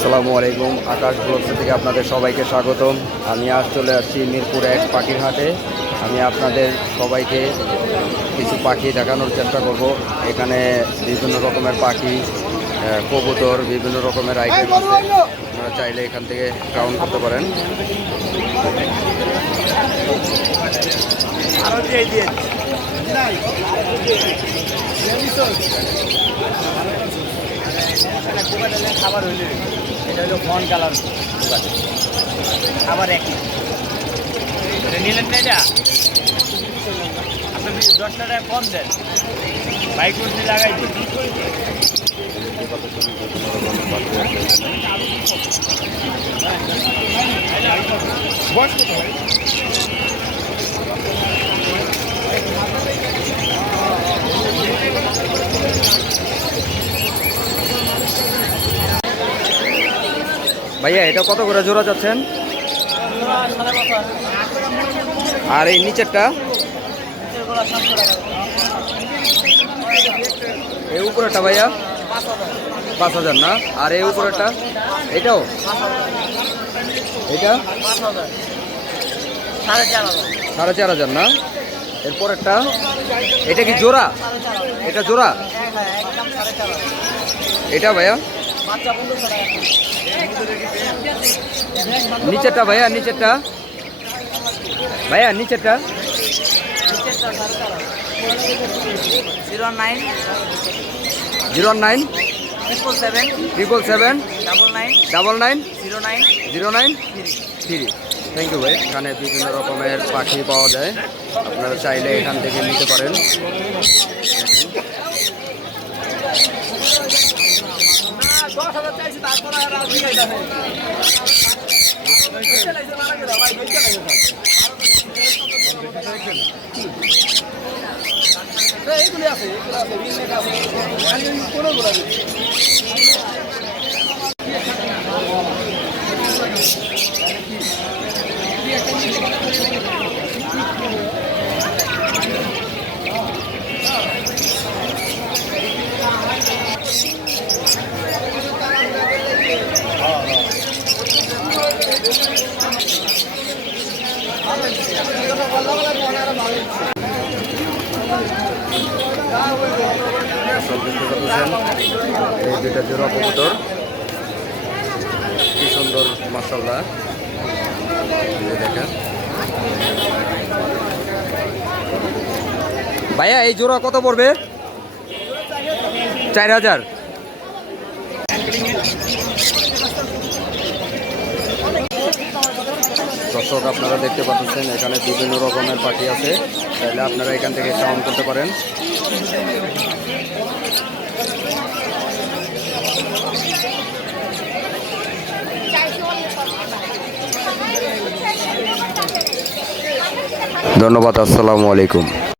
আসসালামু আলাইকুম আকাশ ব্লগস থেকে আপনাদের সবাইকে স্বাগতম। আমি আজ চলে আসছি মিরপুর এক পাখির হাটে। আমি আপনাদের সবাইকে কিছু পাখি দেখানোর চেষ্টা করব। এখানে বিভিন্ন রকমের পাখি কবুতর বিভিন্ন রকমের আইটেম আছে। আপনারা চাইলে এখান থেকে কাউন্ট করতে পারেন। খাবার হইলে এটা হলো ফন কালার খাবার একই এটা নিলেন না এটা আপনি দশ টাকা কম দেন বাইক করতে লাগাই দিন ভাইয়া, এটা কত করে জোড়া যাচ্ছেন? আর এই নিচেরটা? এই উপরেরটা ভাইয়া? পাঁচ হাজার না? আর এই উপরেরটা? এটাও? এটা? সাড়ে চার হাজার না? এরপরেরটা এটা কি জোড়া? এটা জোড়া? এটা ভাইয়া? নিচেরটা ভাইয়া নিচেরটা। ভাইয়া, নিচেরটা। Zero nine. Zero nine triple seven triple seven double nine double nine zero nine zero nine three thank you ভাই। এখানে বিভিন্ন রকমের পাখি পাওয়া যায়। আপনারা চাইলে এখান থেকে নিতে পারেন। দশ হাজার চাইছি তারপর আর আর দিয়ে যাবে এইগুলি আছে এইগুলো আছে আছে আছে এই দুইটা জোড়া কবুতর কি সুন্দর মাসাল্লাহ দেখেন ভাইয়া, এই জোড়া কত পড়বে? চার হাজার। দর্শক, আপনারা দেখতে পাচ্ছেন, এখানে বিভিন্ন রকমের পাখি আছে। তাহলে আপনারা এখান থেকে কাউন্ট করতে পারেন। ধন্যবাদ, আসসালামু আলাইকুম।